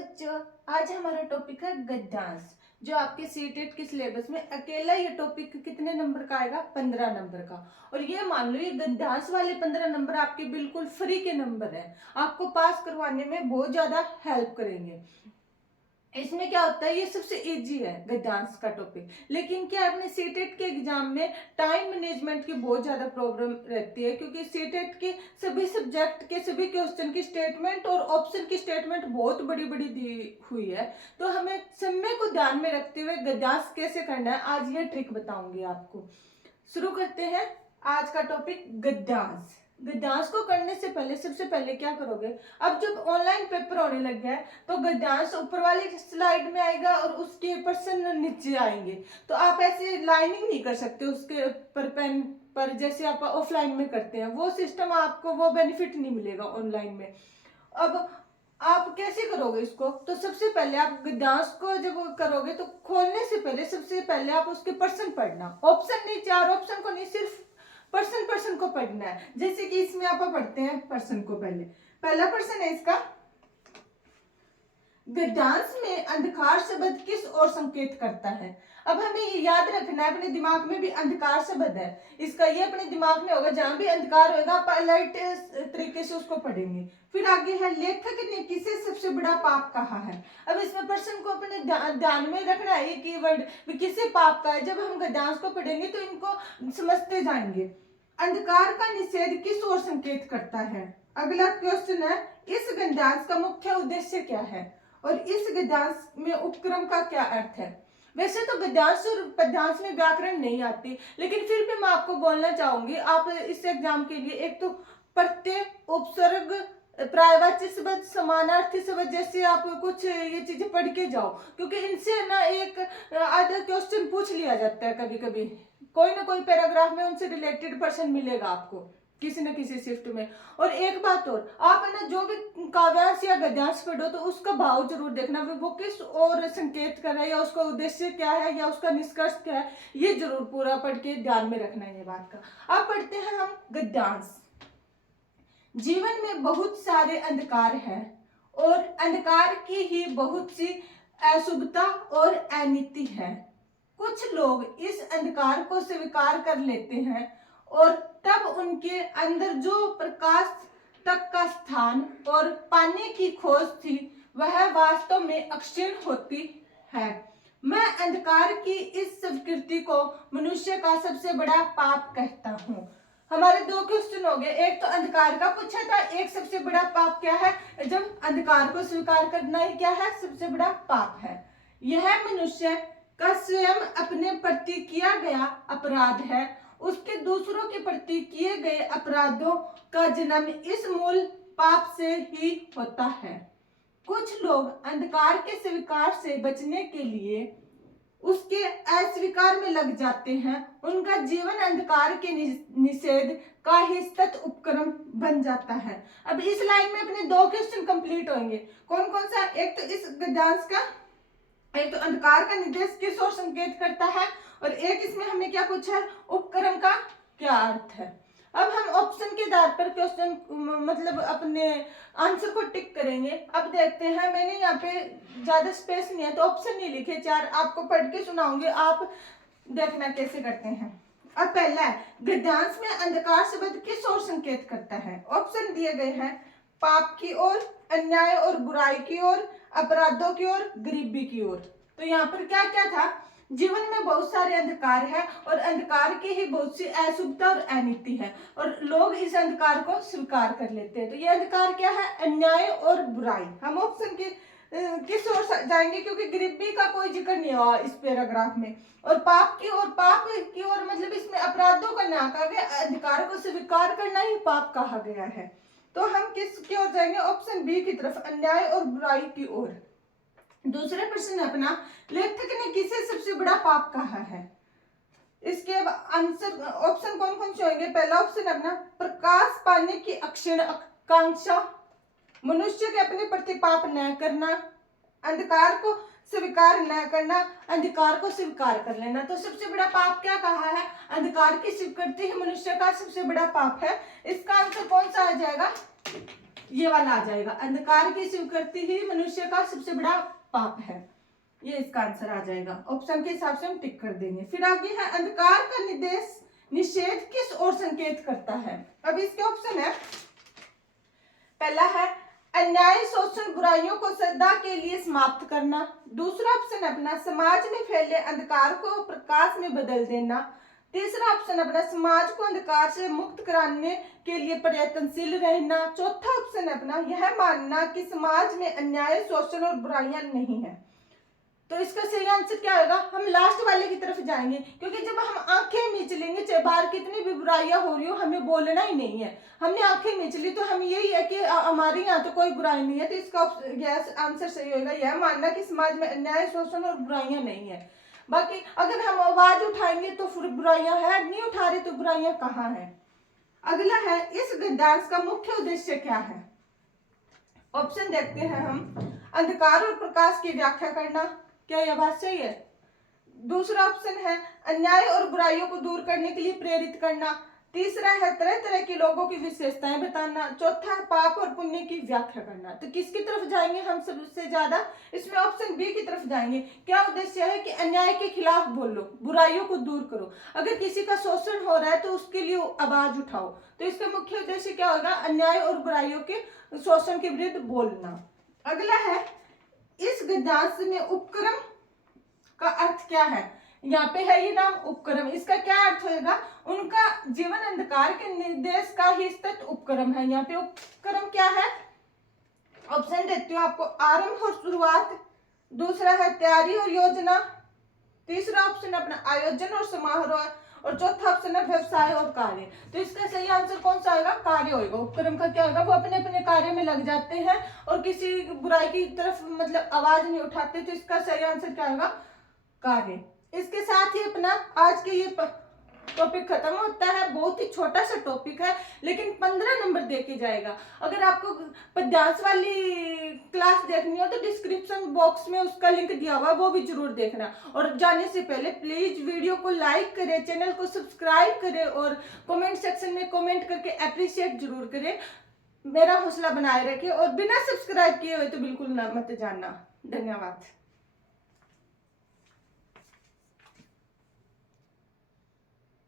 बच्चों, आज हमारा टॉपिक है गद्यांश, जो आपके सीटेट के सिलेबस में अकेला ये टॉपिक कितने नंबर का आएगा? 15 नंबर का। और ये मान लो ये गद्यांश वाले 15 नंबर आपके बिल्कुल फ्री के नंबर है, आपको पास करवाने में बहुत ज्यादा हेल्प करेंगे। इसमें क्या होता है, ये सबसे इजी है गद्यांश का टॉपिक, लेकिन क्या अपने सीटेट के एग्जाम में टाइम मैनेजमेंट की बहुत ज्यादा प्रॉब्लम रहती है, क्योंकि सीटेट के सभी सब्जेक्ट के सभी क्वेश्चन की स्टेटमेंट और ऑप्शन की स्टेटमेंट बहुत बड़ी बड़ी दी हुई है। तो हमें समय को ध्यान में रखते हुए गद्यांश कैसे करना है, आज ये ट्रिक बताऊंगी आपको। शुरू करते हैं आज का टॉपिक गद्यांश। गद्यांश को करने से पहले सबसे पहले क्या करोगे, अब जब ऑनलाइन पेपर होने लग गया है तो गद्यांश ऊपर वाली स्लाइड में आएगा और उसके प्रश्न नीचे आएंगे। तो आप ऐसे लाइनिंग नहीं कर सकते उसके पर पेन पर, जैसे आप ऑफलाइन में करते हैं, वो सिस्टम आपको वो बेनिफिट नहीं मिलेगा ऑनलाइन में। अब आप कैसे करोगे इसको, तो सबसे पहले आप गद्यांश को जब करोगे तो खोलने से पहले सबसे पहले आप उसके प्रश्न पढ़ना, ऑप्शन नहीं, चार ऑप्शन को नहीं, सिर्फ पर्सन को पढ़ना है। जैसे कि इसमें आप पढ़ते हैं पर्सन को, पहला पर्सन है इसका, गद्यांश में अंधकार शब्द किस ओर संकेत करता है। अब हमें ये याद रखना है, अपने दिमाग में भी अंधकार शब्द है इसका, ये अपने दिमाग में होगा, जहां भी अंधकार होगा आप अलर्ट तरीके से उसको पढ़ेंगे। फिर आगे है, लेखक ने किसे सबसे बड़ा पाप कहा है। अब इसमें पर्सन को अपने ध्यान में रखना है, ये कीवर्ड किसे पाप का है। जब हम गद्यांश को पढ़ेंगे तो इनको समझते जाएंगे। अंधकार का निषेध किस ओर संकेत करता है। अगला क्वेश्चन है, इस गद्यांश का मुख्य उद्देश्य क्या है और इस गद्यांश में उपक्रम का क्या अर्थ है। वैसे तो गद्यांश और पद्यांश में व्याकरण नहीं आती, लेकिन फिर भी मैं आपको बोलना चाहूंगी, आप इस एग्जाम के लिए एक तो प्रत्यय, उपसर्ग, पर्यायवाची शब्द, समानार्थी शब्द जैसे आप कुछ ये चीजें पढ़ के जाओ, क्योंकि इनसे ना एक आधा क्वेश्चन पूछ लिया जाता है, कभी कभी कोई ना कोई पैराग्राफ में उनसे रिलेटेड पर्सन मिलेगा आपको किसी न किसी शिफ्ट में। और एक बात और, आप है ना जो भी काव्यांश या गद्यांश पढ़ो तो उसका भाव जरूर देखना, वो किस ओर संकेत कर रहा है, या उसका उद्देश्य क्या है, या उसका निष्कर्ष क्या है, ये जरूर पूरा पढ़ के ध्यान में रखना है ये बात का। अब पढ़ते हैं हम गद्यांश। जीवन में बहुत सारे अंधकार है और अंधकार की ही बहुत सी अशुभता और अनिति है। कुछ लोग इस अंधकार को स्वीकार कर लेते हैं और तब उनके अंदर जो प्रकाश तक का स्थान और पाने की खोज थी वह वास्तव में अक्षीण होती है। मैं अंधकार की इस संस्कृति को मनुष्य का सबसे बड़ा पाप कहता हूँ। हमारे दो क्वेश्चन हो गए, एक तो अंधकार का पूछा था, एक सबसे बड़ा पाप क्या है। जब अंधकार को स्वीकार करना ही क्या है, सबसे बड़ा पाप है। यह मनुष्य का स्वयं अपने प्रति किया गया अपराध है, उसके दूसरों के प्रति किए गए अपराधों का जन्म इस मूल पाप से ही होता है। कुछ लोग अंधकार के स्वीकार से बचने के लिए उसके अस्वीकार में लग जाते हैं, उनका जीवन अंधकार के निषेध का ही सतत उपक्रम बन जाता है। अब इस लाइन में अपने दो क्वेश्चन कंप्लीट होंगे, कौन कौन सा, एक तो इस गद्यांश का, एक तो अंधकार का निर्देश किस ओर संकेत करता है, और एक इसमें हमें क्या पूछा है, उपक्रम का क्या अर्थ है। अब हम ऑप्शन के आधार पर क्वेश्चन मतलब अपने आंसर को टिक करेंगे। अब देखते हैं, मैंने यहाँ पे ज्यादा स्पेस नहीं है तो ऑप्शन नहीं लिखे, चार आपको पढ़ के सुनाऊंगे, आप देखना कैसे करते हैं। अब पहला है, गद्यांश में अंधकार शब्द किस ओर संकेत करता है। ऑप्शन दिए गए हैं, पाप की ओर, अन्याय और बुराई की ओर, अपराधों की ओर, गरीबी की ओर। तो यहाँ पर क्या क्या था, जीवन में बहुत सारे अंधकार है और अंधकार की ही बहुत सी अशुभता और अनिति है, और लोग इस अंधकार को स्वीकार कर लेते हैं। तो ये अंधकार क्या है, अन्याय और बुराई। हम ऑप्शन के किस ओर जाएंगे, क्योंकि गरीबी का कोई जिक्र नहीं हुआ इस पैराग्राफ में, और पाप की ओर, पाप की ओर मतलब इसमें अपराधों का ना कहा गया, अंधकार को स्वीकार करना ही पाप कहा गया है। तो हम किसकी ओर जाएंगे, ऑप्शन बी की तरफ, अन्याय और बुराई की ओर। दूसरा प्रश्न है अपना, लेखक ने किसे सबसे बड़ा पाप कहा है। इसके आंसर ऑप्शन कौन कौन से होंगे, पहला ऑप्शन अपना, प्रकाश पाने की अक्षीण आकांक्षा, मनुष्य के अपने प्रति पाप न करना, अंधकार को स्वीकार न करना, अंधकार को स्वीकार कर लेना। तो सबसे बड़ा पाप क्या कहा है, अंधकार की स्वीकृति ही मनुष्य का सबसे बड़ा पाप है। इसका आंसर कौन सा आ जाएगा, ये वाला आ जाएगा, अंधकार की स्वीकृति ही मनुष्य का सबसे बड़ा पाप है। ये इसका आंसर आ जाएगा, ऑप्शन के हिसाब से हम टिक कर देंगे। फिर आगे है, अंधकार का निर्देश निषेध किस ओर संकेत करता है। अब इसके ऑप्शन है, पहला है अन्याय, शोषण, बुराइयों को सदा के लिए समाप्त करना। दूसरा ऑप्शन अपना समाज में फैले अंधकार को प्रकाश में बदल देना। तीसरा ऑप्शन अपना समाज को अंधकार से मुक्त कराने के लिए प्रयत्नशील रहना। चौथा ऑप्शन अपना यह मानना कि समाज में अन्याय, शोषण और बुराइयां नहीं है। तो इसका सही आंसर क्या होगा, हम लास्ट वाले की तरफ जाएंगे, क्योंकि जब हम आंखें मीच लेंगे, चाहे बाहर कितनी भी बुराइयां हो रही हो, हमें बोलना ही नहीं है। हमने आंखें मीच ली तो हम यही है कि हमारे यहाँ तो कोई बुराई नहीं है। तो इसका आंसर सही होगा, यह मानना कि समाज में अन्याय, शोषण और बुराइयां नहीं है। बाकी अगर हम आवाज उठाएंगे तो फिर बुराइयां है, नहीं उठा रहे तो बुराइयां कहाँ है। अगला है, इस गद्यांश का मुख्य उद्देश्य क्या है। ऑप्शन देखते हैं हम, अंधकार और प्रकाश की व्याख्या करना, क्या यह बात सही है। दूसरा ऑप्शन है, अन्याय और बुराइयों को दूर करने के लिए प्रेरित करना। तीसरा है, तरह तरह के लोगों की विशेषताएं बताना। चौथा है, पाप और पुण्य की व्याख्या करना। तो किसकी तरफ जाएंगे हम सबसे ज्यादा, इसमें ऑप्शन बी की तरफ जाएंगे। क्या उद्देश्य है कि अन्याय के खिलाफ बोलो, बुराइयों को दूर करो। अगर किसी का शोषण हो रहा है तो उसके लिए आवाज उठाओ। तो इसका मुख्य उद्देश्य क्या होगा, अन्याय और बुराइयों के, शोषण के विरुद्ध बोलना। अगला है, इस गद्यांश में उपक्रम का अर्थ क्या है। यहाँ पे है ये नाम उपक्रम, इसका क्या अर्थ होगा, उनका जीवन अंधकार के निर्देश का ही स्थित उपक्रम है। यहाँ पे उपक्रम क्या है, ऑप्शन देती हूँ आपको, आरंभ और शुरुआत। दूसरा है तैयारी और योजना। तीसरा ऑप्शन अपना आयोजन और समारोह। और चौथा ऑप्शन है व्यवसाय और कार्य। तो इसका सही आंसर कौन सा होगा, कार्य होगा। उपक्रम का क्या होगा, वो अपने अपने कार्य में लग जाते हैं और किसी बुराई की तरफ मतलब आवाज नहीं उठाते। तो इसका सही आंसर क्या होगा, कार्य। इसके साथ ही अपना आज के ये टॉपिक खत्म होता है। बहुत ही छोटा सा टॉपिक है, लेकिन 15 नंबर देके जाएगा। अगर आपको पद्यांश वाली क्लास देखनी हो तो डिस्क्रिप्शन बॉक्स में उसका लिंक दिया हुआ है, वो भी जरूर देखना। और जाने से पहले प्लीज वीडियो को लाइक करें, चैनल को सब्सक्राइब करें और कमेंट सेक्शन में कमेंट करके अप्रिशिएट जरूर करें। मेरा हौसला बनाए रखें और बिना सब्सक्राइब किए हुए तो बिल्कुल ना मत जाना। धन्यवाद।